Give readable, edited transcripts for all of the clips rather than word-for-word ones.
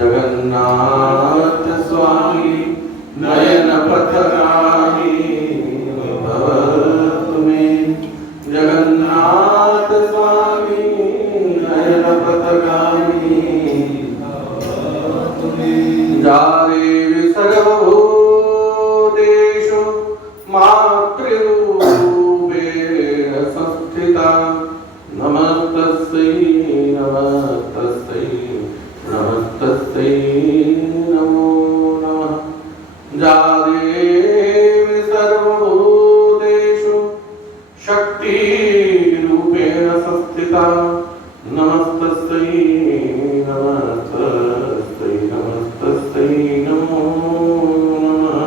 जगन्नाथ स्वामी नयन पथगामी भव तुम्हें। जगन्नाथ स्वामी नयन पथगामी भव तुम्हें। जारे सर्वभूतेषु मातृरूपेण संस्थिता नमस्तस्यै नमस्तस्यै नमस्तस्यै नमो नमः। या देवी सर्वभूतेषु शक्तिरूपेण संस्थिता नमस्तस्यै नमस्तस्यै नमस्तस्यै नमो नमः।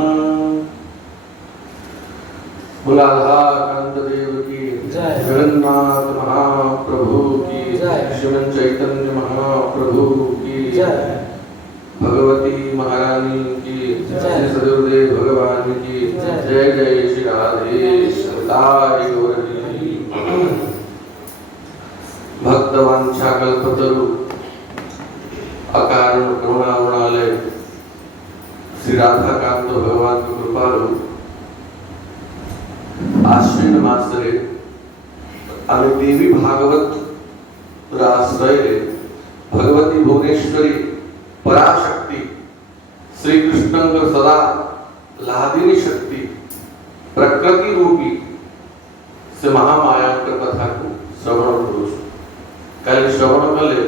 बोला राधाकांत देव की जय, जगन्नाथ महाप्रभु की जय, श्रीमन चैतन्य महाप्रभु की जय, भगवती महारानी की जय, सदगुरुदेव भगवान की जय। जय श्री राधे सदाय गौरी। भक्तवांछा कल्पतरु अकारण करुणामणालय श्री राधाकांत भगवान की कृपालु आश्विन मासरे आम्ही देवी भागवत आश्रय भगवती भुवनेश्वरी पराशक्ति श्री कृष्णंकर सदा लादिनी शक्ति प्रकृति रूपी से महामायांकर कथा को श्रवण करो। कल श्रवण कले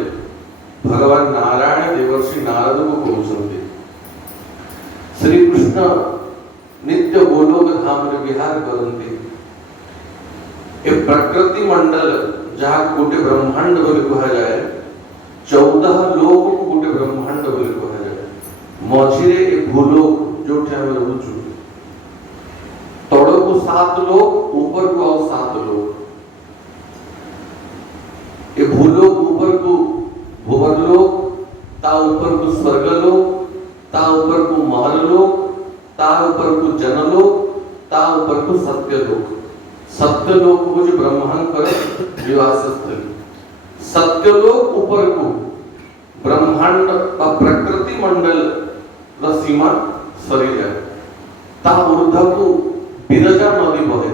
भगवान नारायण देवर्षि नारद को कहते श्री कृष्ण नित्य गोलोक धाम रे विहार करते। ए प्रकृति मंडल जहाँ गोटे ब्रह्मांड बोली कहा जाए, 14 लोक को गोटे ब्रह्मांड बोली कहा जाए। मझिरे ए भूलोक जो हम रोचु तड़ को 7 लोक ऊपर को और 7 लोक। ए भूलोक ऊपर को भुवरलोक, ता ऊपर को स्वर्गलोक, ता ऊपर को महरलोक, ता ऊपर को जनलोक, ता ऊपर को सत्यलोक। सत्यलोक को जो ब्रह्मांकर निवास स्थल, सत्यलोक ऊपर को ब्रह्मांड का प्रकृति मंडल व सीमा सरी जाए। ता ऊर्ध्व को विरजा नदी बहे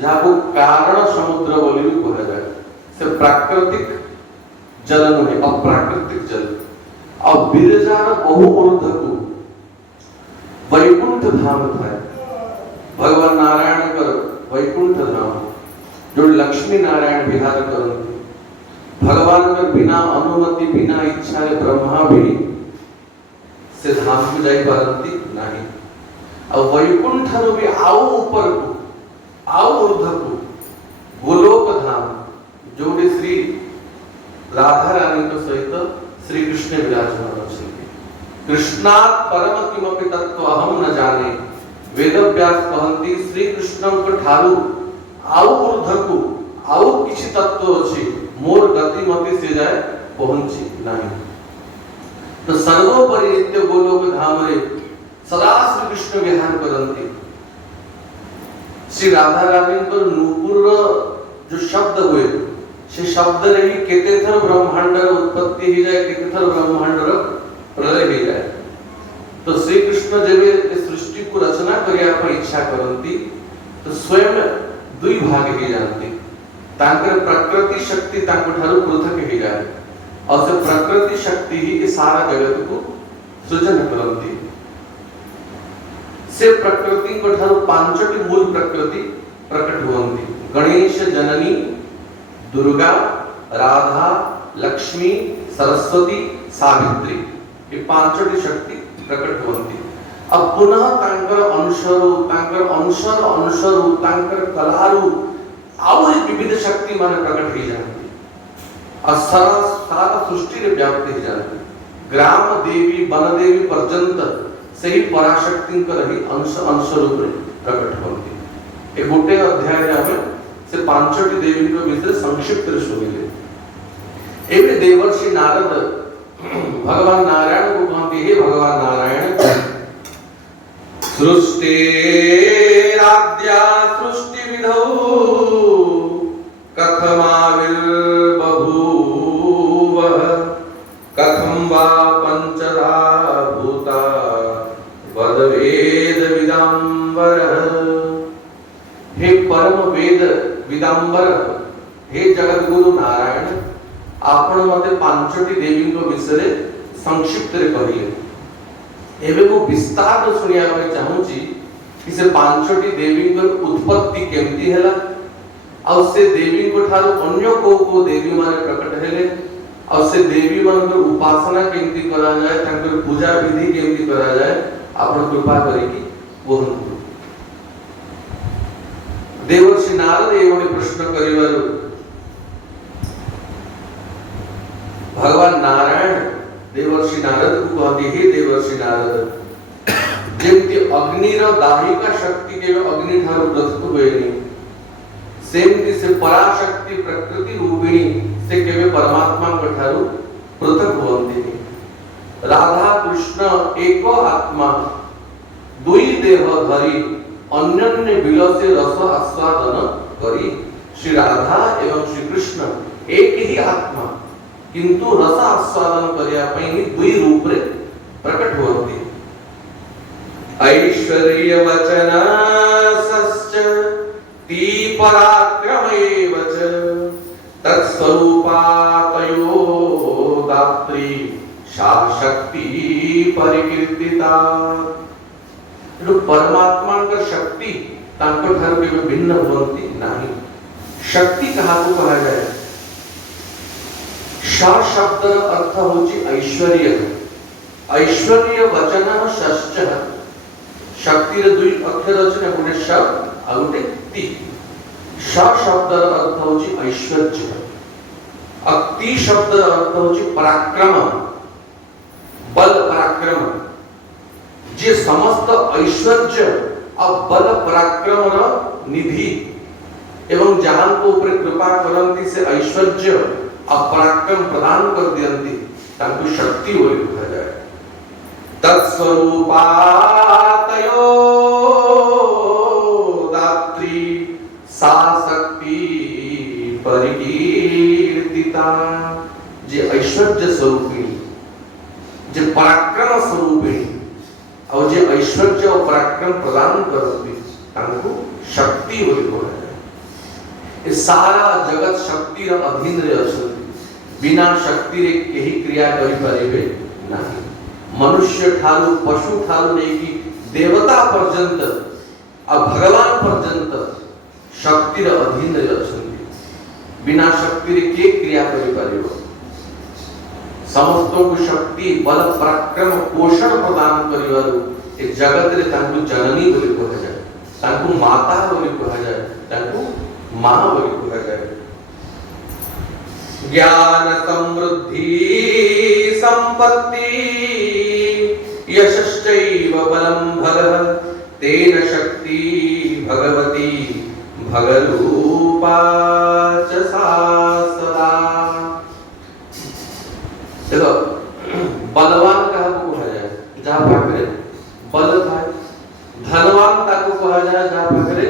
जहाँ को कारण समुद्र बोली भी कहा जाए। से प्राकृतिक जल नुहे अप्राकृतिक जल। और विरजा बहु ऊर्ध्व को वैकुंठ धाम था। भगवान नारायण कर वैकुंठ धाम जो लक्ष्मी नारायण विहार करते। भगवान कर बिना अनुमति बिना इच्छा ब्रह्मा भी से धाम को जाई पारंती नहीं। और वैकुंठ रो भी आओ ऊपर को आओ ऊर्ध्व को गोलोक धाम जोड़े श्री राधा रानी को सहित श्री कृष्ण विराजमान अछंती। कृष्णात् परम किमपि तत्व अहम न जाने वेदव्यास कहंती श्री कृष्ण को ठारू आउ ऊर्ध्व को आउ किछि तत्व अछि मोर गति मति से जाए पहुंची नहीं। तो सर्वोपरि नित्य गोलोक धाम रे सदा श्री कृष्ण विहार करंती। श्री राधा रानी को नूपुर जो शब्द हुए से शब्द रे ही केते थर ब्रह्मांड उत्पत्ति ही जाए, केते थर ब्रह्मांड प्रलय ही जाए। तो श्री कृष्ण जब सृष्टि को रचना करिया पर इच्छा करंती तो स्वयं दुई भाग ही जानती। तांकर प्रकृति शक्ति तांको ठारू पृथक ही जाए और से प्रकृति शक्ति ही इस सारा जगत को सृजन करंती। से प्रकृति को ठारू पांचटी मूल प्रकृति प्रकट होंती। गणेश जननी दुर्गा राधा लक्ष्मी सरस्वती सावित्री ये पांचटी शक्ति प्रकट होंती। अब पुनः तांकर अंशरू तांकर अंशर अंशरू तांकर कलारू और विविध शक्ति माने प्रकट ही जाती। और सारा सृष्टि रे व्याप्ति ही जाती। ग्राम देवी वन देवी पर्यंत से ही पराशक्ति कर ही अंश अंश रूप रे प्रकट होंती। एक गोटे अध्याय रे हमें से पांचटी देवी को विषय संक्षिप्त रे सुनिले। एवे देवर्षि नारद भगवान नारायण को कहते हे भगवान नारायण सृष्टिराद्या सृष्टि विधौ कथमाविर्बभूव कथं वा पंचधा विदांबर हे जगत गुरु नारायण आपण मते पांचटी देवी को विषय संक्षिप्त रे कहिए एबे को विस्तार सुनिया पे चाहूची कि से पांचटी देवी को उत्पत्ति केमती हैला और से देवी को ठारो अन्य को देवी माने प्रकट हेले और से देवी मान को उपासना केमती करा जाए तांकर पूजा विधि केमती करा जाए आपण कृपा करेगी वो देवर्षि नारद एवं प्रश्न करिवारु भगवान नारायण देवर्षि नारद को कहते हे देवर्षि नारद जेमती अग्निर दाहिका शक्ति के अग्नि ठारो पृथक होएनी सेमती से पराशक्ति प्रकृति रूपिणी से केवे परमात्मा को ठारो पृथक होंती राधा कृष्ण एक आत्मा दुई देह धरी अन्योन्य विलसे रस आस्वादन करी श्री राधा एवं श्री कृष्ण एक ही आत्मा किंतु रस आस्वादन करिया पई दुई रूप रे प्रकट होती ऐश्वर्य वचना सश्च ती पराक्रमैव च तत्स्वरूपा तयो दात्री सा शक्ति परिकीर्तिता जो परमात्मा का शक्ति तांको ठार के भिन्न होती नहीं शक्ति कहा को कहा जाए श शब्द अर्थ होची ऐश्वर्य ऐश्वर्य वचन षष्ठ शक्ति रे दुई अक्षर अछि ने गुणे श आ गुटे ति श शब्द अर्थ होची ऐश्वर्य अति शब्द अर्थ होची पराक्रम बल पराक्रम जे समस्त ऐश्वर्य और बल पराक्रम रो निधि एवं जहां को ऊपर कृपा करंती से ऐश्वर्य और पराक्रम प्रदान कर दियंती तांको शक्ति बोली कहा जाए तत्स्वरूपा तयो दात्री सा शक्ति परिकीर्तिता जे ऐश्वर्य स्वरूपिणी जे पराक्रम स्वरूपिणी और जे ऐश्वर्य और पराक्रम प्रदान करती तांको शक्ति बोली कहा जाए सारा जगत शक्ति र अधीन रे अछि बिना शक्ति रे केही क्रिया करि परिबे नाही मनुष्य ठारू पशु ठारू नै कि देवता पर्यंत आ भगवान पर्यंत शक्ति रे अधीन रे अछि बिना शक्ति रे के क्रिया करि परिबो समस्तों को शक्ति बल पराक्रम पोषण प्रदान करिवारु ए जगत रे तांको जननी बोली कहा जाए तांको माता बोली कहा जाए तांको मां बोली कहा जाए ज्ञान समृद्धि संपत्ति यशश्चैव बलं भगः तेन शक्ति भगवती भगरूपा च सा सदा देखो बलवान कहा को कहा जाए जहां पाखरे बल था धनवान ताको कहा जाए जहां पाखरे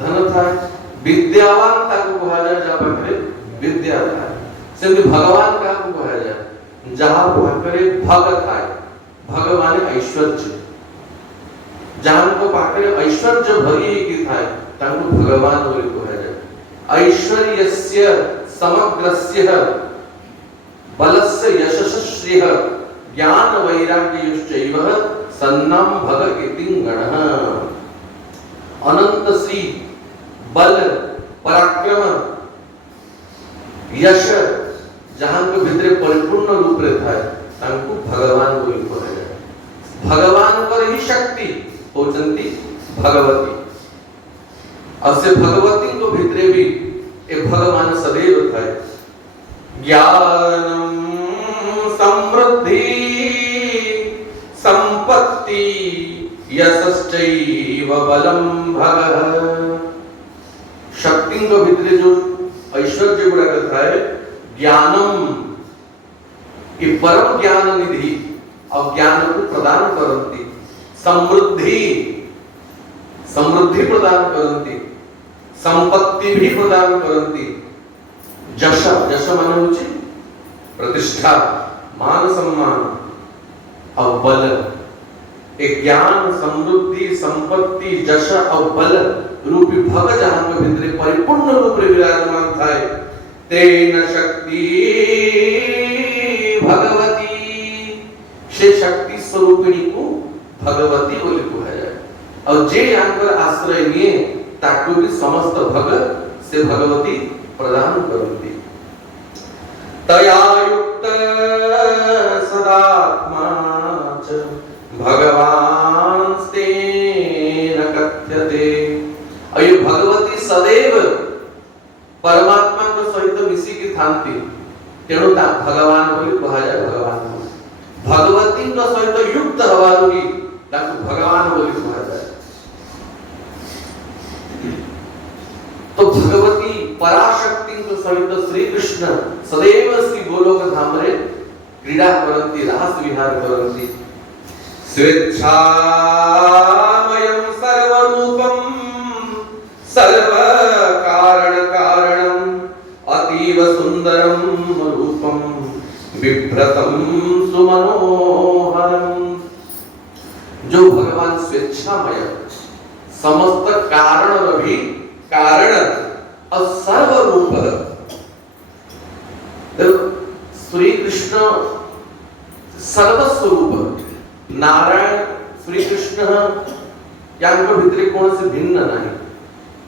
धन था विद्यावान ताको कहा जाए जहां पाखरे विद्या था सेमति भगवान कहा को कहा जाए जहां पाखरे भग था भगवान ऐश्वर्य जहां को पाखरे ऐश्वर्य भरी की था ताको भगवान बोली कहा जाए ऐश्वर्यस्य समग्रस्य बलस्य यशस्श्रेय ज्ञान वैराग्यश्चैव सन्नम भग इति गणः अनंत श्री बल पराक्रम यश जहां को भीतर परिपूर्ण रूप रे था तांको भगवान बोली कहा जाए भगवान पर ही शक्ति होचंती भगवती और से भगवती को भीतर भी ए भगवान सदैव था ज्ञानम समृद्धि संपत्ति यशश्चैव बलं भगः शक्ति को भीतर जो ऐश्वर्य गुड़ा करता है ज्ञानम कि परम ज्ञान निधि और ज्ञान को प्रदान करती समृद्धि समृद्धि प्रदान करती संपत्ति भी प्रदान करती जश जश माने होची प्रतिष्ठा मान सम्मान और बल एक ज्ञान समृद्धि संपत्ति जश और बल रूपी भग जहां भितरे परिपूर्ण रूप रे विराजमान थाय तेन शक्ति भगवती से शक्ति स्वरूपिणी को भगवती बोली कहा जाए और जे यांकर आश्रय निये ताकू भी समस्त भग से भगवती प्रदान करती तया युक्त सदात्मा च भगवान स्तेन कथ्यते। और ये भगवती सदैव परमात्मा को सहित मिसी की थांती तेणु ता भगवान बोली कहा जाए भगवान भगवती को सहित युक्त हवारुगी ताकू भगवान बोली कहा जाए। तो भगवती पराशक्ति को सहित श्री कृष्ण सदैव श्री गोलोक धाम रे क्रीड़ा करन्ति रास विहार करन्ति स्वेच्छामयं सर्वरूपं सर्व कारण कारणं अतीव सुंदरं रूपं विभ्रतं सुमनोहरं। जो भगवान स्वेच्छामय समस्त कारण रवि कारण और सर्व रूप श्री कृष्ण सर्वस्वरूप नारायण श्री कृष्ण यांक भितरे कोन से भिन्न नाही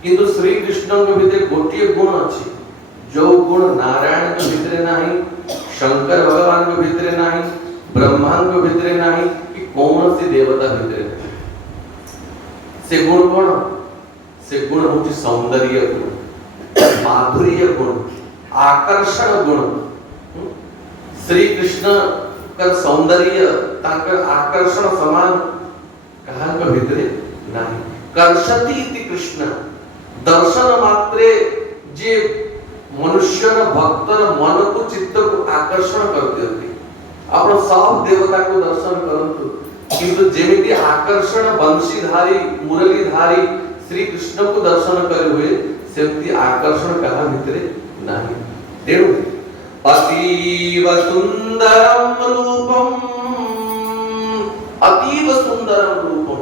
किंतु श्री कृष्ण के भितरे गोटिए गुण अछि जो गुण नारायण के भितरे नाही शंकर भगवान के भितरे नाही ब्रह्मांड के भितरे नाही कि कौन सी देवता भितरे नाही। से गुण कोन से गुण होती सौंदर्य गुण माधुर्य गुण आकर्षण गुण श्री कृष्ण कर सौंदर्य ताकर आकर्षण समान कहा के भितरे नाही कर्षति इति कृष्ण दर्शन मात्रे जे मनुष्य भक्तर मन को चित्त को आकर्षण कर देती आपण सब देवता को दर्शन करंतु किंतु जेमिति आकर्षण बंशीधारी मुरलीधारी श्री कृष्ण को दर्शन करे हुए सेमती आकर्षण कहा भितरे नाही। तेणु अतीव सुंदरम रूपम अतीव सुंदरम रूपम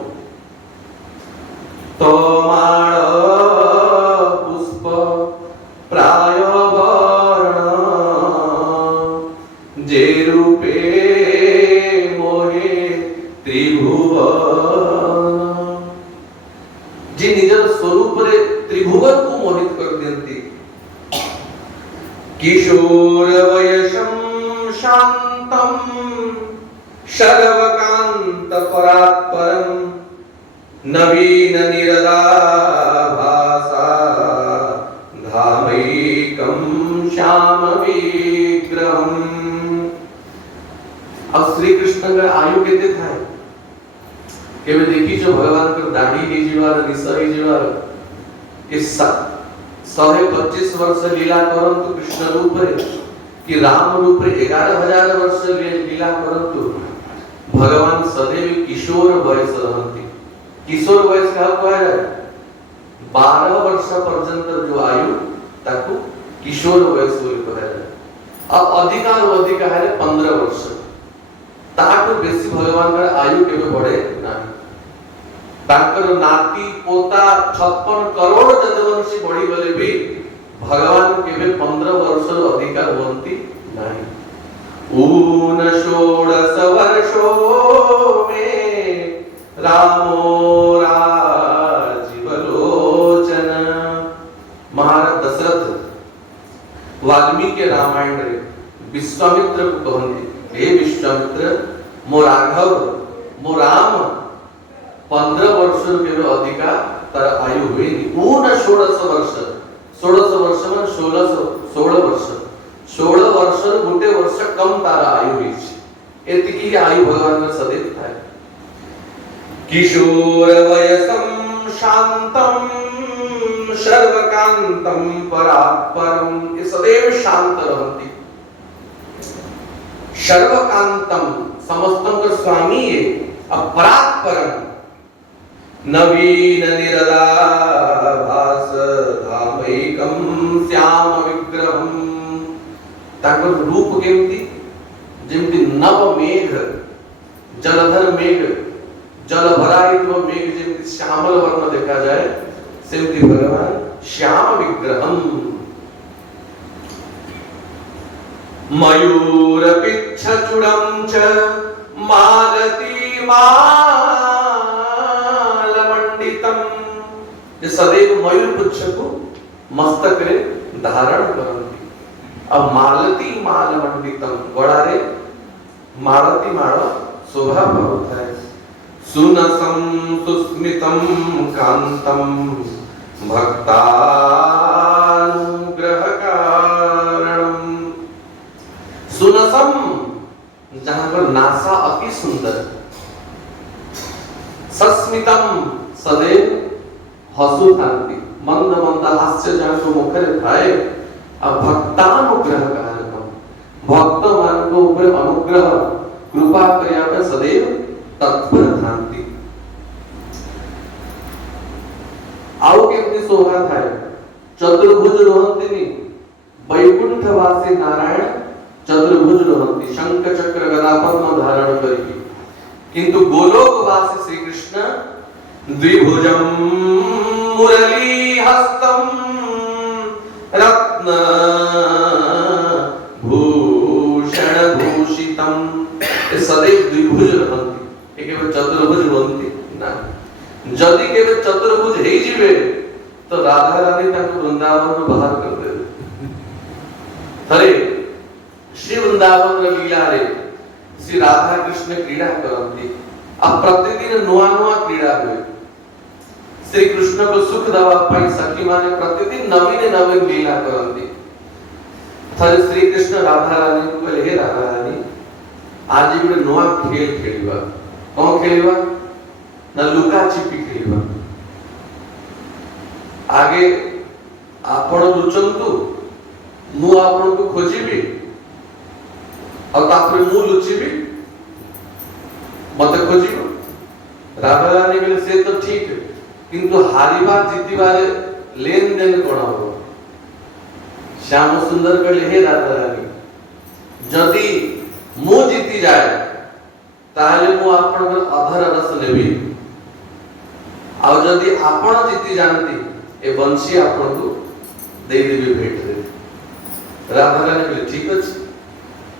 तोमाण पुष्प प्राय वर्ण जे रूपे मोहे त्रिभुवन जी निजर स्वरूप रे त्रिभुवन को मोहित कर देती किशोर वयसं शांतम शर्वकांत परात्परम नवीन निरदाभासा धामैकं श्याम विग्रहम। अब श्री कृष्ण का आयु केते थाय केवे देखी जो भगवान कर दाढ़ी ही जीवार निसरी जीवार कि 125 वर्ष लीला करंतु कृष्ण रूप रे कि राम रूप रे 11,000 वर्ष लीला करंतु भगवान सदैव किशोर वयस रहंती। किशोर वयस का कहा जाए 12 वर्ष पर्यंत जो आयु ताकू किशोर वयस बोली कहा जाए। अब अधिकार है 15 वर्ष ताकू बेसी भगवान का आयु केवे बढ़े नाही। ताकर नाती पोता 56 करोड़ जदवंशी बढ़ी गले भी भगवान केवे 15 वर्ष अधिकार होंती नाही। ऊन 16 वर्षों में रामो राजीवलोचन। महाराज दशरथ वाल्मीकि रामायण रे विश्वामित्र को कहते हे विश्वामित्र मो राघव मो राम 15 वर्ष के अधिकार तर आयु हुई ऊन 16 वर्ष 16 वर्ष में 16 वर्ष 16 वर्ष गोटे वर्ष कम तारा आयु हुई एतिकी आयु भगवान का सदैव था। किशोर वयसं शांतम सर्वकांतम परात्परम ये सदैव शांत रहती। सर्वकांतम समस्तों का स्वामी है अपरात्परम नवीन निरदाभास धामैकं श्याम विग्रहम। ताकर रूप केमती जेमती नव मेघ जलधर मेघ जल भरायित मेघ जेमती श्यामल वर्ण देखा जाए सेमती भगवान श्याम विग्रहम मयूर पिच्छचूड़म च मालती मालमंडितम, जे सदैव मयूर पुच्छ को मस्तक रे धारण करती। अब मालती मालमंडितम गड़ारे मालती माल शोभा पाउथाय। सुनसम सुस्मितम कांतम भक्तानुग्रह कारणम। सुनसम जहां पर नासा अति सुंदर, सस्मितम सदैव हसु थांती, मंद मंद हास्य जहां को मुखरे थाए। अब भक्तानुग्रह कारकम भक्त मान को ऊपर अनुग्रह कृपा करया पे सदैव तत्पर थांती। आउ केमती शोभा थाए। चतुर्भुज रोहंतिनी वैकुंठवासी नारायण चतुर्भुज रोहंती, शंख चक्र गदा पद्म धारण करी। किंतु गोलोकवासी श्री कृष्ण द्विभुजम मुरली हस्तम रत्न भूषण भूषितम। सदैव द्विभुज रहंती, केवल चतुर्भुज रहंती ना। जदि केवल चतुर्भुज हे जीवे तो राधा रानी ताको वृंदावन में बाहर कर दे। थरे श्री वृंदावन लीला रे श्री राधा कृष्ण क्रीड़ा करती। अब प्रतिदिन नुआ नुआ क्रीड़ा हुए। श्री कृष्ण को सुख दवा पाई सखी माने प्रतिदिन नवीन नवीन लीला करती। थरे श्री कृष्ण राधा रानी को कहले, हे राधा रानी आज गोटे नुआ खेल खेलिबा। कौन खेलिबा ना लुका छिपी खेलिबा। आगे आपण लुचंतु मु आपण को खोजिबी और तापर मु लुचिबी मते खोजिबो। राधा रानी बोले से तो ठीक किंतु हारिबार जीतिबार लेन देन कोन हो। श्याम सुंदर कहले, हे राधा रानी जदि मु जीति जाए ताहले मु आपण अधर रस लेबी, आ जदि आपण जीति जानती ए बंशी आपण को दे देबी भेट रे। राधा रानी बोले ठीक अछि।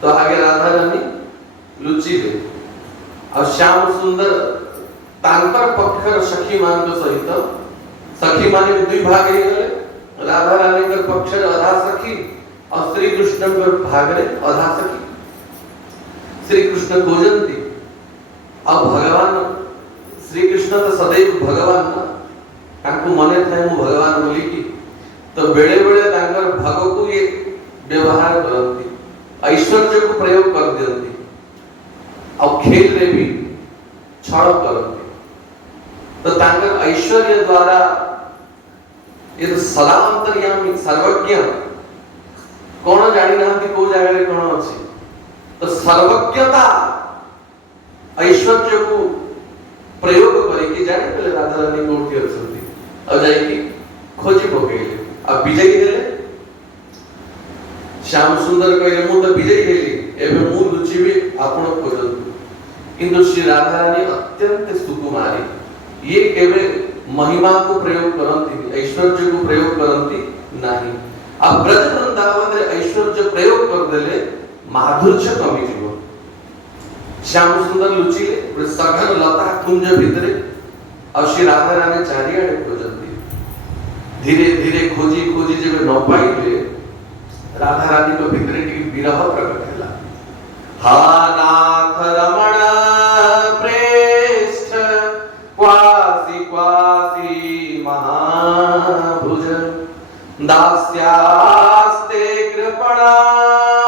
तो आगे राधा रानी लुचि ले और श्याम सुंदर तांकर पक्षर सखी मान को सहित सखी माने दुई भाग हे गले। राधा रानी के पक्षर आधा सखी और श्री कृष्ण के भाग रे आधा सखी। श्री कृष्ण खोजंती। अब भगवान श्री कृष्ण तो सदैव भगवान ना तांको मने थाए मु भगवान बोली की तो बेले बेले तांकर भग को ये व्यवहार करती, ऐश्वर्य को प्रयोग कर दियंती। अब खेल रे भी छळ करती। तो तांकर ऐश्वर्य द्वारा ये तो सदा अंतर्यामी सर्वज्ञ कोन जानि नांती को जगह रे कोन अछि। तो सर्वज्ञता ऐश्वर्य को प्रयोग करी कि जाने पहले राधा रानी कोठी अछंती अब जाई कि खोजी पकेले। अब विजयी हेले श्याम सुंदर कहले मु तो विजयी हेली एबे मु लुचिबी आपण खोजंतु। किंतु श्री राधा रानी अत्यंत सुकुमारी, ये केवल महिमा को प्रयोग करंती, ऐश्वर्य को प्रयोग करंती नहीं। अब ब्रज वृंदावन रे ऐश्वर्य प्रयोग कर देले माधुर्य कमी जीव। श्याम सुंदर लुचिले सघन लता कुंज भितरे और श्री राधा रानी चारियाडे खोजंती। धीरे धीरे खोजी खोजी जब न पाइले राधा रानी को भितरे टी विरह प्रकट होला। हा नाथ रमण प्रेष्ठ क्वासी क्वासी महाभुज दास्यास्ते कृपणायामे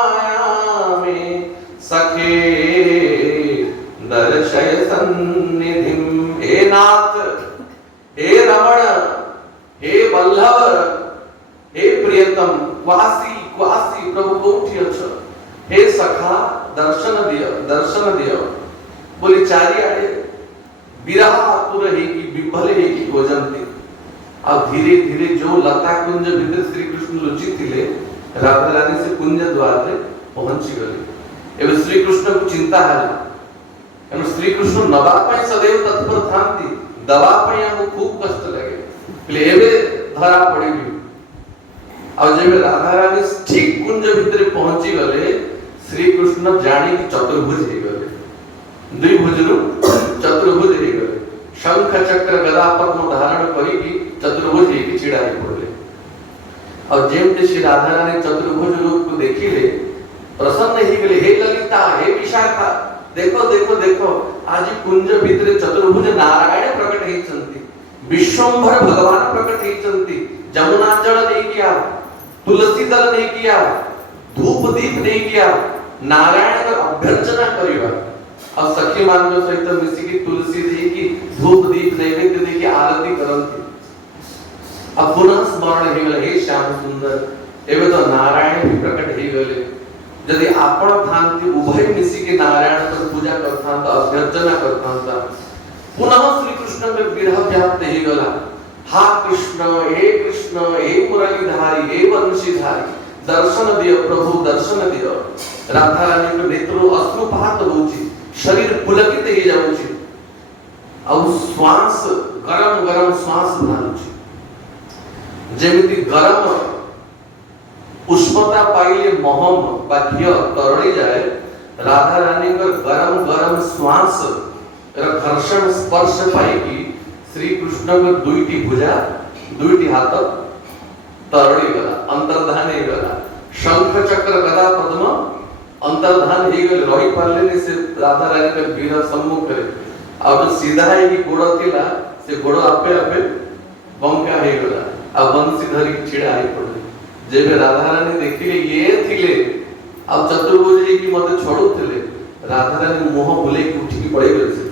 सखे दर्शय सन्निधिम। हे नाथ, हे रमण, हे वल्लभ, हे प्रियतम, क्वासी क्वासी प्रभु कोठी अछ। हे सखा दर्शन दियो बोली चारियाडे विरह आतुर हे की विभल हे की खोजंती। अब धीरे धीरे जो लता कुंज भीतर श्री कृष्ण लुचि थिले राधा रानी से कुंज द्वार रे पहुंची गले। एवं श्री कृष्ण को चिंता हला एवं श्री कृष्ण नवा पय सदैव तत्पर थांती, दवा पय हमको खूब कष्ट लगे। प्लेबे धरा पड़ी आ जब राधा रानी ठीक कुंज भितर पहुंची गले श्री कृष्ण जानी कि चतुर्भुज हो गले, द्विभुज रु चतुर्भुज हो गले, शंख चक्र गदा पद्म धारण करी चतुर्भुज होगी छिड़ा पड़े। और जेमते श्री राधा रानी चतुर्भुज रूप को देखिले प्रसन्न ही गले, हे ललिता हे विशाखा देखो देखो देखो आज कुंज भितर चतुर्भुज नारायण प्रकट होइछंती, विश्वंभर भगवान प्रकट होइछंती, जमुना जल नहीं किया, तुलसी दल नहीं किया, धूप दीप नहीं किया, नारायण का अभ्यर्चना करिवा और सखी मान सहित मिसिकी तुलसी दी की धूप दीप नैवेद्य दी की आरती करंती। अब पुनः स्मरण हो गले, हे श्याम सुंदर एवं तो नारायण भी प्रकट हो गले, यदि आपण थांती उभय मिसिकी नारायण को पूजा करथांता अभ्यर्चना करथांता पुनः श्री कृष्ण में विरह व्याप्त हो गला। हा कृष्ण हे मुरलीधारी हे वंशीधारी दर्शन दियो प्रभु दर्शन दियो। राधा रानी को नेत्रो अश्रुपात होउची, शरीर पुलकित हो जाउची और श्वास गरम गरम श्वास बानुची, जेमिति गरम उष्णता पाइले महम बा घी तरड़ी जाए, राधा रानी का गरम गरम श्वास घर्षण स्पर्श पाई श्री कृष्ण को दुईटी भुजा दुईटी हाथ तरड़ी गला, अंतर्धान हो गला, शंख चक्र गदा पद्म अंतर्धान हो गले, रही पारले से राधा रानी का वीर सम्मुख करे और सीधा है कि गोड़ थिला से गोड़ आपे आपे बंका हो गला आ बंसी धरी छिड़ा है पड़े। जेबे राधा रानी देखिले ये थिले अब चतुर्भुज की मते छोड़ू थिले, राधा रानी मुह बुले की उठी की पड़े गले,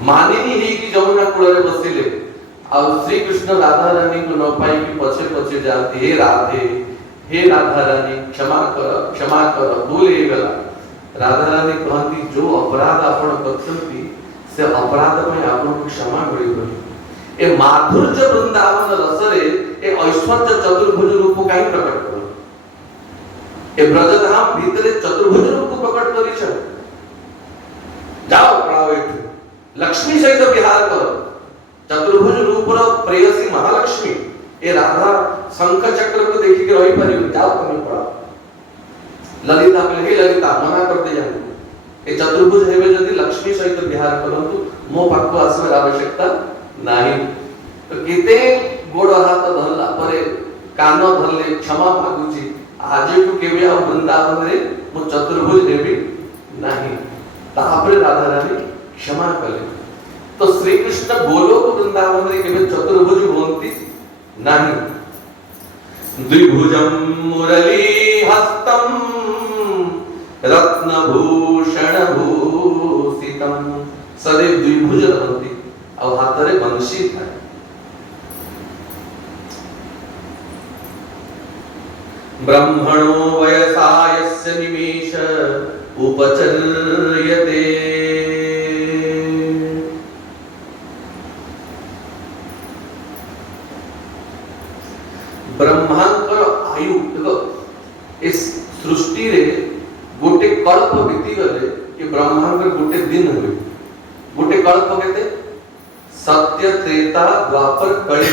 मानिनी ही कि जमुना कूल रे बसिले और श्री कृष्ण राधा रानी को न पाई कि पछे पछे जाती, हे राधे हे राधा रानी क्षमा कर भूल हे गला। राधा रानी कहती जो अपराध आपण करथंती से अपराध में आपण को क्षमा करिबो। ए माधुर्य वृंदावन रसरे ए ऐश्वर्य चतुर्भुज रूप काई प्रकट करो, ए ब्रजधाम भीतरे चतुर्भुज रूप प्रकट करिछ। जाओ पड़ाओ एठू लक्ष्मी सहित विहार करो, चतुर्भुज रूप रो प्रेयसी महालक्ष्मी ए राधा शंख चक्र को देखि के रही परियो, जाओ तुम पड़ाओ। ललिता कहले हे ललिता मना कर दे जाऊ, ए चतुर्भुज हेबे यदि लक्ष्मी सहित विहार करंतु मो पाखो आसबार आवश्यकता नहीं। तो किते गोड़ हाथ धरला परे कान धरले क्षमा मागुची, आज को केबे आ वृंदावन रे मो चतुर्भुज हेबी नहीं। तापरे राधा रानी क्षमा कले। तो श्री कृष्ण गोलोक वृंदावन रे केबे चतुर्भुज होंती नहीं। द्विभुजम मुरली हस्तम रत्नभूषण भूषितम, सदैव द्विभुज रहती और हाथ रे बंशी था। ब्रह्मणो वयसा यस्य निमेष उपचर्यते, ब्रह्मांकर आयु देखो इस सृष्टि रे गोटे कल्प बीती गले कि ब्रह्मांकर गोटे दिन हुए, गोटे कल्प केते सत्य त्रेता द्वापर कली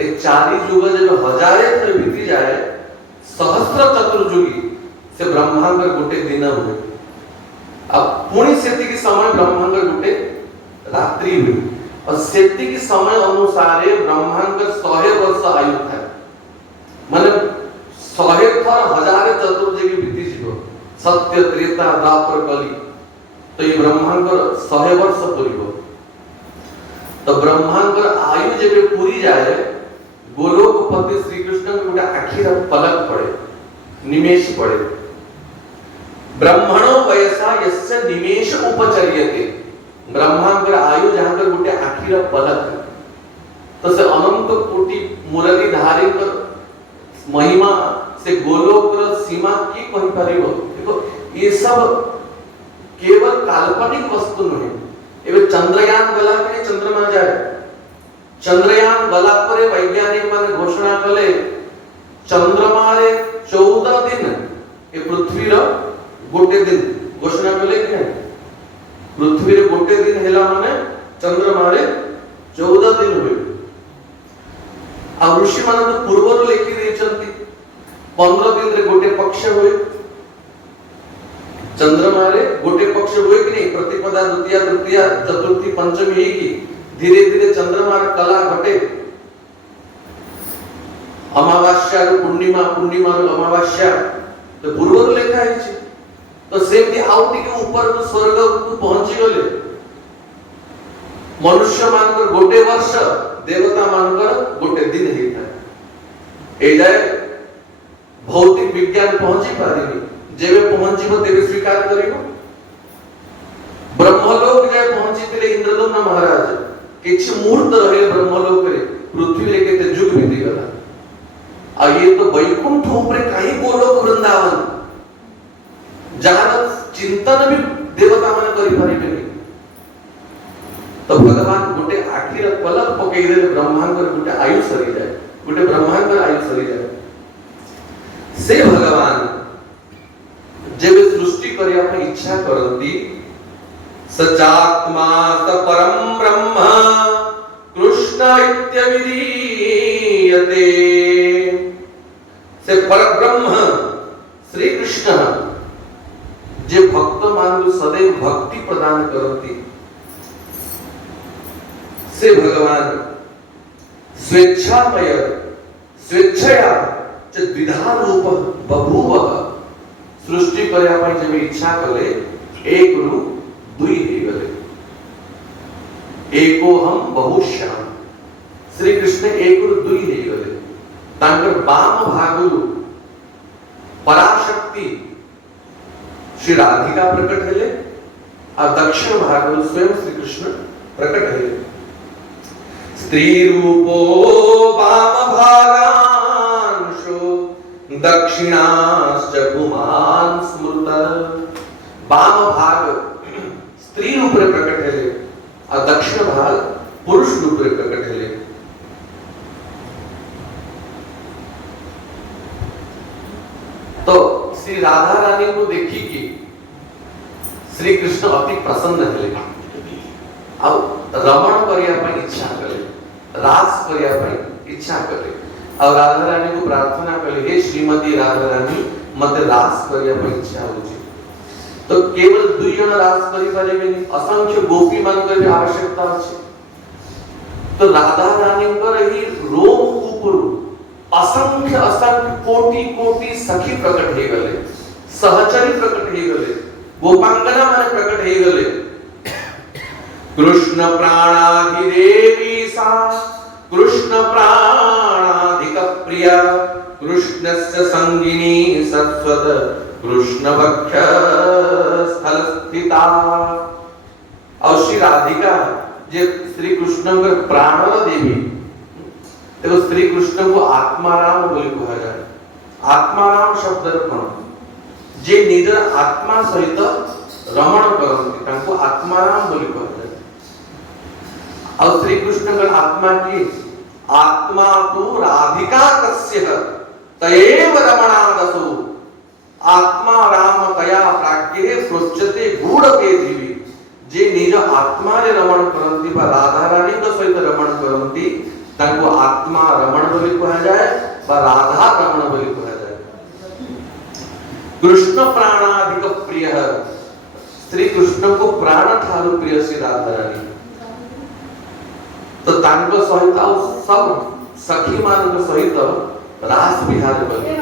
ए चारि युग जब हजारे थर बीती जाए सहस्र चतुर्युगी से ब्रह्मांकर गोटे दिन हुए। अब पुणी सेति के समय ब्रह्मांकर गोटे रात्रि हुई और सेति के समय अनुसार ब्रह्मांकर 100 वर्ष आयु था, माने 100 थर हजारे चतुर्युगी बीती जीव सत्य त्रेता द्वापर कली, तो ये ब्रह्मांकर 100 वर्ष पूरी। तो ब्रह्मांकर आयु जब पूरी जाए गोलोकपति श्री कृष्ण को गोटे आखिर पलक पड़े, निमेष पड़े। ब्रह्मणो वयसा यस्य निमेष उपचर्यते, ब्रह्मांकर आयु जहां पर गोटे आखिर पलक, तो से अनंत कोटि मुरली धारी कर महिमा से गोलोक सीमा की कहि परिबो। देखो ये सब केवल काल्पनिक वस्तु नहीं। एबे चंद्रयान गला के चंद्रमा जाए, चंद्रयान गला परे वैज्ञानिक माने घोषणा कले चंद्रमा रे 14 दिन ए पृथ्वी रो गोटे दिन घोषणा कले कि पृथ्वी रे गोटे दिन हेला माने चंद्रमा रे 14 दिन हुए। आ ऋषि मान तो पूर्व लिखि देछंती 15 दिन रे गोटे पक्ष होय चंद्रमा रे गोटे पक्ष होय कि नहीं प्रतिपदा द्वितीया तृतीया चतुर्थी पंचमी ही की धीरे धीरे चंद्रमा रे कला घटे अमावास्या रो पूर्णिमा पूर्णिमा रो अमावास्या तो पूर्व लिखा है तो सेमती आउ टिके ऊपर तो स्वर्ग को पहुंची गले मनुष्य मानकर गोटे वर्ष देवता मानकर गोटे दिन ही था ए जाय भौतिक विज्ञान पहुंची पारिनी जेबे पहुंचीबो तेबे स्वीकार करिबो ब्रह्मलोक जाय पहुंची तिले इंद्रदम्न महाराज किछ मुहूर्त रहे ब्रह्मलोक रे पृथ्वी रे केते जुग बीती गला आ ये तो वैकुंठ ऊपर कहीं गोलोक वृंदावन जहां चिंतन भी देवता मन करि परिबे तो भगवान गोटे आखिर पलक पकई दे ब्रह्मांड गोटे आयु सरी जाए गोटे ब्रह्मांड आयु सरी जाए से भगवान जब सृष्टि करिया पे इच्छा करंती सचात्मा स परम ब्रह्म कृष्ण इत्यविधीयते से परब्रह्म श्री कृष्ण जे भक्त मान सदैव भक्ति प्रदान करती से भगवान स्वेच्छामय स्वेच्छया च द्विधा रूप बभूव सृष्टि करया पई जब इच्छा कले एक रु दुई हे गले एको हम बहुश्याम श्री कृष्ण एक रु दुई हे गले तांकर बाम भागु पराशक्ति श्री राधिका प्रकट हेले और दक्षिण भागु स्वयं श्री कृष्ण प्रकट हेले स्त्री रूपो वाम भागांशो दक्षिणाश्च पुमान स्मृत वाम भाग स्त्री रूप रे प्रकट हेले और दक्षिण भाग पुरुष रूप रे प्रकट हेले तो श्री राधा रानी को देखी कि श्री कृष्ण अति प्रसन्न हेले और रमण करिया पे इच्छा कले रास करिया पे इच्छा कले और राधा रानी को प्रार्थना कले हे श्रीमती राधा रानी मते रास करिया पे इच्छा होची तो केवल दुई जन रास करि पारेबे नि असंख्य गोपी मान के आवश्यकता अछि तो राधा रानी कर ही रोम ऊपर असंख्य असंख्य कोटि कोटि सखी प्रकट हे गले सहचरी प्रकट हे गले गोपांगना माने प्रकट हे गले कृष्ण प्राणाधिदेवी सा कृष्ण प्राणाधिक प्रिया कृष्णस्य संगिनी सत्वत कृष्ण वक्ष स्थल स्थिता और श्री राधिका जे श्री कृष्ण के प्राणल देवी देखो श्री कृष्ण को आत्माराम बोली कहा जाए आत्माराम शब्द रखण जे निज आत्मा सहित रमण करती तांको आत्माराम बोली कहा जाए और श्री कृष्ण का आत्मा की आत्मा तो राधिका कस्य तयेव रमणादसु आत्मा राम तया प्राज्ञे प्रोच्यते गूढ़ वेदिवी जे निज आत्मा रे रमण करंती बा राधा रानी के सहित रमण करंती तांको आत्मा रमण बोली कहा जाए बा राधा रमण बोली कहा जाए कृष्ण प्राणाधिक प्रिय श्री कृष्ण को प्राण ठारू प्रिय श्री राधा रानी तो तांको सहित सब सखी मान सहित रास विहार कले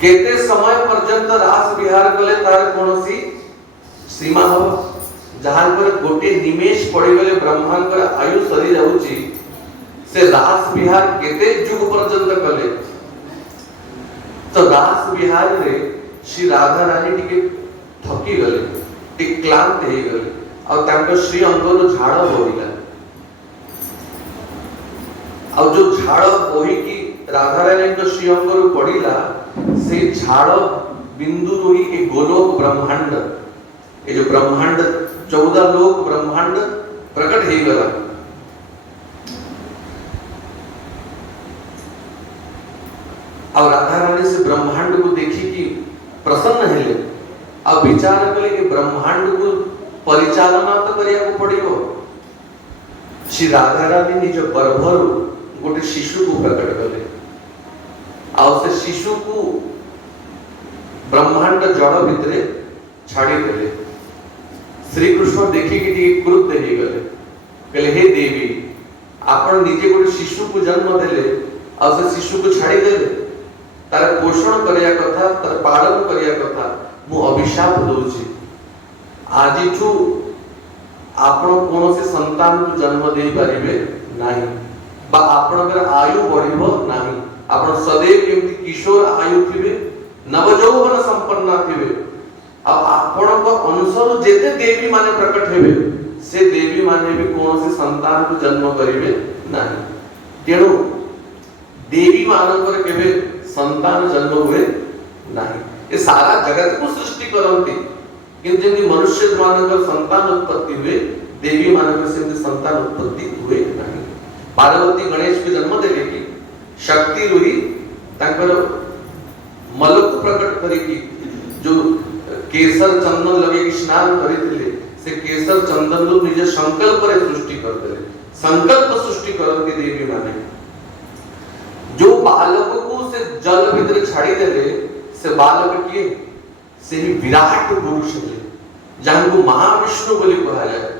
केते समय पर्यंत रास विहार कले तार कोनोसी सीमा हो जहां पर गोटे निमेष पड़ी गले ब्रह्मांड आयु सरी जाउची से रास विहार केते जुग पर्यंत कले तो रास विहार रे श्री राधा रानी टिके थकी गले टिक क्लांत हे गले और तांको श्री अंगरो झाड़ बोइला और जो झाड़ बोही की राधा रानी को श्री अंगरो पड़ीला से झाड़ बिंदु रोही के गोलोक ब्रह्मांड ये जो ब्रह्मांड 14 लोक ब्रह्मांड प्रकट हे गला और राधा रानी से ब्रह्मांड को देखी कि प्रसन्न हेले अब विचार कले कि ब्रह्मांड को परिचालना तो करिया को पड़ियो श्री राधा रानी निज गर्भरु गोटे शिशु को प्रकट कले आउ से शिशु को ब्रह्मांड जड़ भितर छाड़ी देले। श्री कृष्ण देखिए कि क्रुद्ध हो गले, कहले हे देवी आपण निजे गोटे शिशु को जन्म देले आ से शिशु को छाड़ी देले, तार पोषण करिया कथा, तार पालन करिया कथा मु अभिशाप दोछि। आजिठू आपण कोनोसी संतान को जन्म दे परिबे नाही बा आपणकर आयु बढ़िबो नाही। आपण सदैव केमति किशोर आयु थिबे, नवजौवन संपन्न थिबे। अब आपण को अनुसार जेते देवी माने प्रकट हेबे से देवी माने भी कोनोसी संतान को जन्म करिबे नाही। तेणु देवी मानकर केबे संतान जन्म हुए नाही। ये सारा जगत को सृष्टि करंती, किंतु जेंति मनुष्य मानकर संतान उत्पत्ति हुए, देवी मानकर से संतान उत्पत्ति हुए नाही। पार्वती गणेश के जन्म देले की शक्ति रुही तांकर मलक प्रकट करे की जो केसर चंदन लगे की स्नान करिथिले से केसर चंदन लो निज संकल्प रे सृष्टि कर देले। संकल्प सृष्टि करंती देवी माने। जो बालक को से जल भीतर छाड़ी देले से बालक के से ही विराट पुरुष है, जहां को महाविष्णु बोली कहा जाए।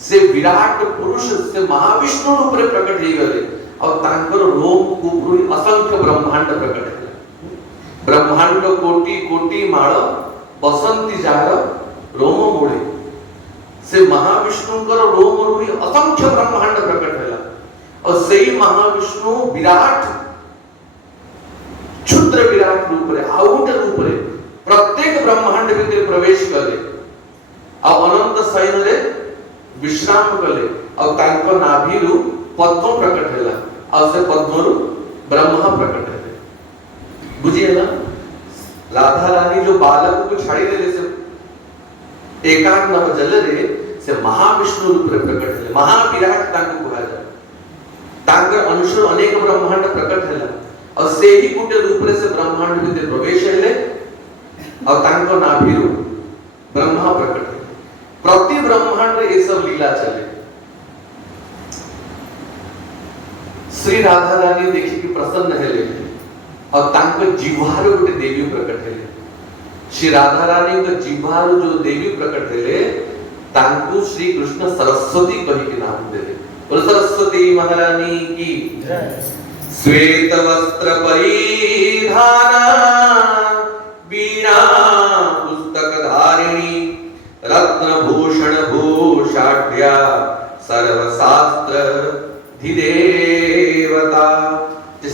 से विराट पुरुष से महाविष्णु रूप रे प्रकट ही गले और तांकर रोम कुपुरी असंख्य ब्रह्मांड प्रकट है। ब्रह्मांड कोटि कोटि माळ बसंती जार रोम मूले से महाविष्णुकर रोम रूपी असंख्य ब्रह्मांड प्रकट हैला और सेही महाविष्णु विराट क्षुद्र विराट रूप रे आउट रूप रे प्रत्येक ब्रह्मांड भीतर प्रवेश कले और अनंत शयन रे विश्राम कले और तांको नाभिरु पद्म प्रकट हैला और से पद्मरु ब्रह्मा प्रकट है। बुझिएला राधा रानी जो बालक को छाड़ी देले से एकांत नव जल रे से महाविष्णु रूप रे प्रकट है। महाविराट तांको कहा जाय। तांकर अनुसार अनेक ब्रह्मांड प्रकट हैला और से ही गुटे रूप रे से ब्रह्मांड भीतर प्रवेश हैले और तांको नाभिरु ब्रह्मा प्रकट है। प्रति ब्रह्मांड रे ये सब लीला चले। श्री राधा रानी देखी कि प्रसन्न हेले और तांको जिह्वार गोटे देवी प्रकट हेले। श्री राधा रानी का जिह्वार जो देवी प्रकट हेले तांको श्री कृष्ण सरस्वती कहि के नाम देले। और सरस्वती महारानी की श्वेत वस्त्र परिधाना वीणा पुस्तक धारिणी रत्न भूषण भूषाढ्या सर्वशास्त्र धिदेवता।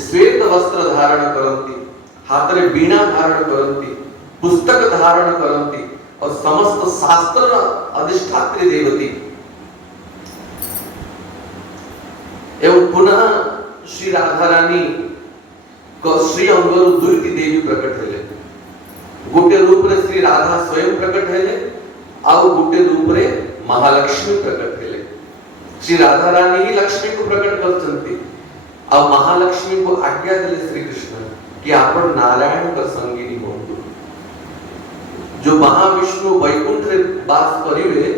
श्वेत वस्त्र धारण करंती, हाथ रे वीणा धारण करंती, पुस्तक धारण करंती और समस्त शास्त्र अधिष्ठात्री देवती। एवं पुनः श्री राधा रानी को श्री अंगरु दुईटी देवी प्रकट हेले। गोटे रूप रे श्री राधा स्वयं प्रकट हेले और गोटे रूप रे महालक्ष्मी प्रकट हेले। श्री राधा रानी ही लक्ष्मी को प्रकट करचंती और महालक्ष्मी को आज्ञा देले श्री कृष्ण कि आपण नारायण का संगिनी होंतु। जो महाविष्णु वैकुंठ रे वास करिवे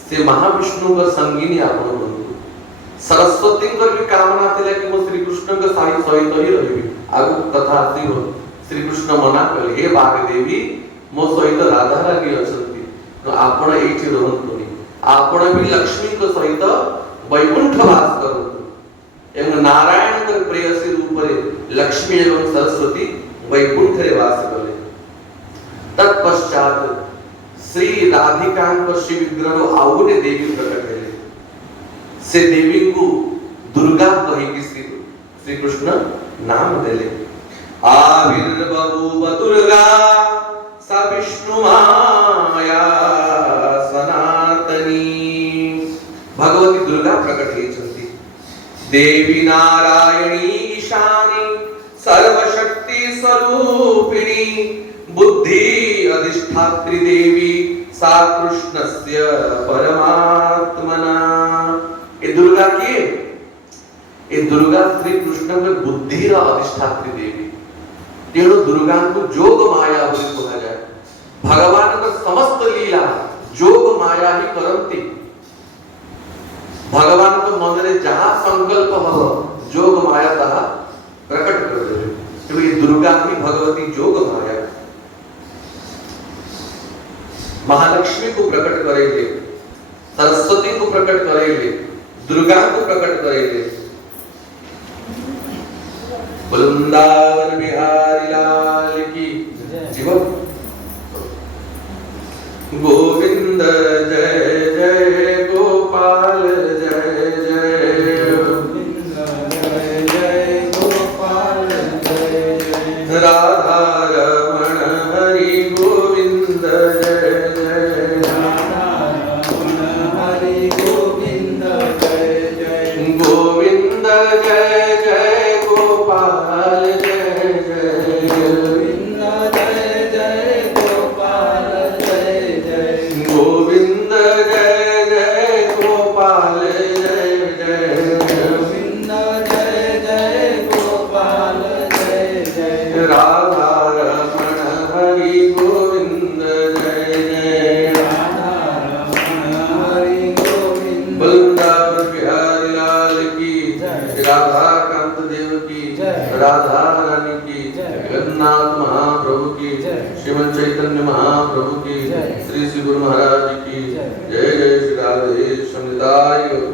से महाविष्णु का संगिनी आपण होंतु। सरस्वती कर भी कामना थिला कि मो श्री कृष्ण का साई सहित ही रहिबी। आगु कथा आसी हो श्री कृष्ण मना कले हे बाग देवी मो सहित राधा रानी अछंती तो आपण एठी रहंतुनी। आपण भी लक्ष्मी को सहित वैकुंठ वास करंतु। एवं नारायण के प्रेयसी रूप रे लक्ष्मी एवं सरस्वती वैकुंठ रे वास कले। तत्पश्चात श्री राधिका को श्री विग्रह आउ गोटे देवी प्रकट हेले। से देवी को दुर्गा कहि कि श्री कृष्ण नाम देले। आविर्बभूव दुर्गा सा विष्णु माया सनातनी। भगवती दुर्गा प्रकट हेचंती। देवी नारायणी ईशानी सर्वशक्ति स्वरूपिणी बुद्धि अधिष्ठात्री देवी सा कृष्णस्य परमात्मना। ये दुर्गा की ये दुर्गा श्री कृष्ण के बुद्धि रा अधिष्ठात्री देवी। तेणु दुर्गा को जोग माया बोली कहा जाए। भगवान का समस्त लीला जोग माया ही करंती। भगवान को मन रे जहां संकल्प हो जोग माया तहा प्रकट कर दे। क्योंकि दुर्गा ही भगवती जोग माया, महालक्ष्मी को प्रकट करेंगे, सरस्वती को प्रकट करेंगे, दुर्गा को प्रकट करेंगे। वृंदावन बिहारी लाल की जीवन। गोविंद जय जय गोपाल जय जय, गोविंद जय जय गोपाल जय जय, राधा रमण हरि गोविंद जय जय, राधा रमण हरि गोविंद जय जय, गोविंद जय जय गोपाल जय जय, गोविंद जय जय गोपाल जय जय, गोविंद जय जय गोपाल जय जय, गोविंद जय जय गोपाल जय जय, राधा रमण हरि गोविंद जय जय, राधा रमण हरि गोविंद। वृंदावन बिहारी लाल की जय, राधा कांत देव की जय, राधा रानी की जय, जगन्नाथ महाप्रभु की जय, श्रीमन चैतन्य महाप्रभु की जय, श्री श्री गुरु महाराज की जय। जय जय श्री राधे श्याम निताय गौर